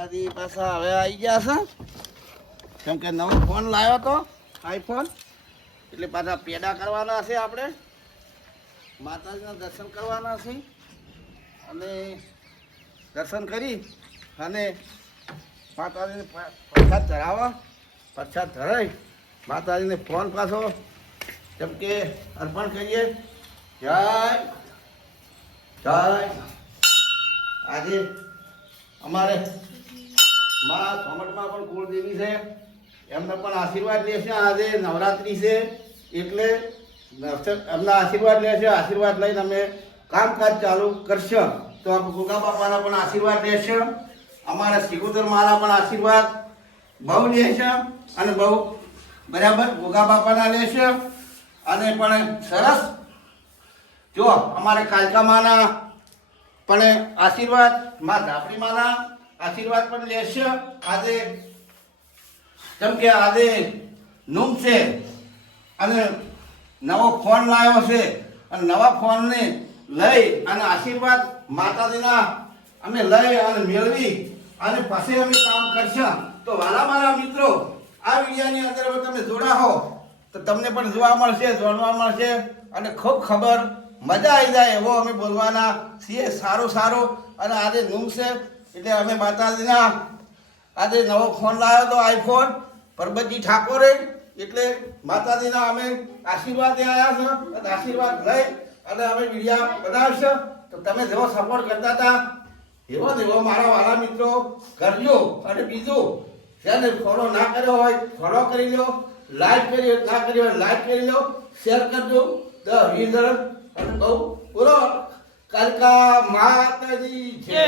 માતાજી પાછા હવે આવી ગયા છે કેમ કે નવો ફોન લાવ્યો તો આઈફોન એટલે પાછા પેડા કરવાના છે આપણે માતાજીના દર્શન કરવાના છે અને દર્શન કરી અને માતાજીને પ્રસાદ ધરાવવા પ્રસાદ ધરાવી માતાજીને ફોન પાછો જેમ કે અર્પણ કરીએ જય જય આજે અમારે માં સોમટમાં પણ કુળદેવી છે એમને પણ આશીર્વાદ લેશે આજે નવરાત્રિ છે એટલે એમના આશીર્વાદ લેશે આશીર્વાદ લઈને અમે કામકાજ ચાલુ કરશે તો ગોગા બાપાના પણ આશીર્વાદ લેશે અમારા સિગોતર મારા પણ આશીર્વાદ બહુ લેશે અને બહુ બરાબર ગોગા બાપાના લેશે અને પણ સરસ જો અમારે કાલકા માના પણ આશીર્વાદ માં ધાપડી માના આશીર્વાદ પણ લેશે આજે જેમ કે આજે નૂમ છે અને નવો ફોન લાવ્યો છે અને નવા ફોનને લઈ અને આશીર્વાદ માતાજીના અમે લઈ અને મેળવી અને પછી અમે કામ કરશું તો વાલા મારા મિત્રો આ વિડીયોની અંદર તમે જોડાઓ તો તમને પણ જોવા મળશે જાણવા મળશે અને ખૂબ ખબર મજા આવી જાય એવો અમે બોલવાના છીએ સારું સારું અને આજે નૂમ છે એટલે અમે માતાજીના આજે નવો ફોન લાવ્યો તો આઈફોન પરબતજી ઠાકોરે એટલે માતાજીના અમે આશીર્વાદ આવ્યા છે અને આશીર્વાદ લઈ અને અમે વિડીયો બનાવશું તો તમે જેવો સપોર્ટ કરતા હતા એવો ને એવો મારા વાલા મિત્રો કરજો અને બીજું જેને ફોલો ના કર્યો હોય ફોલો કરી લો લાઈક કરી ના કર્યો હોય લાઈક કરી લો શેર કરજો ધ વિઝર અને બહુ બોલો કાલકા માતાજી જય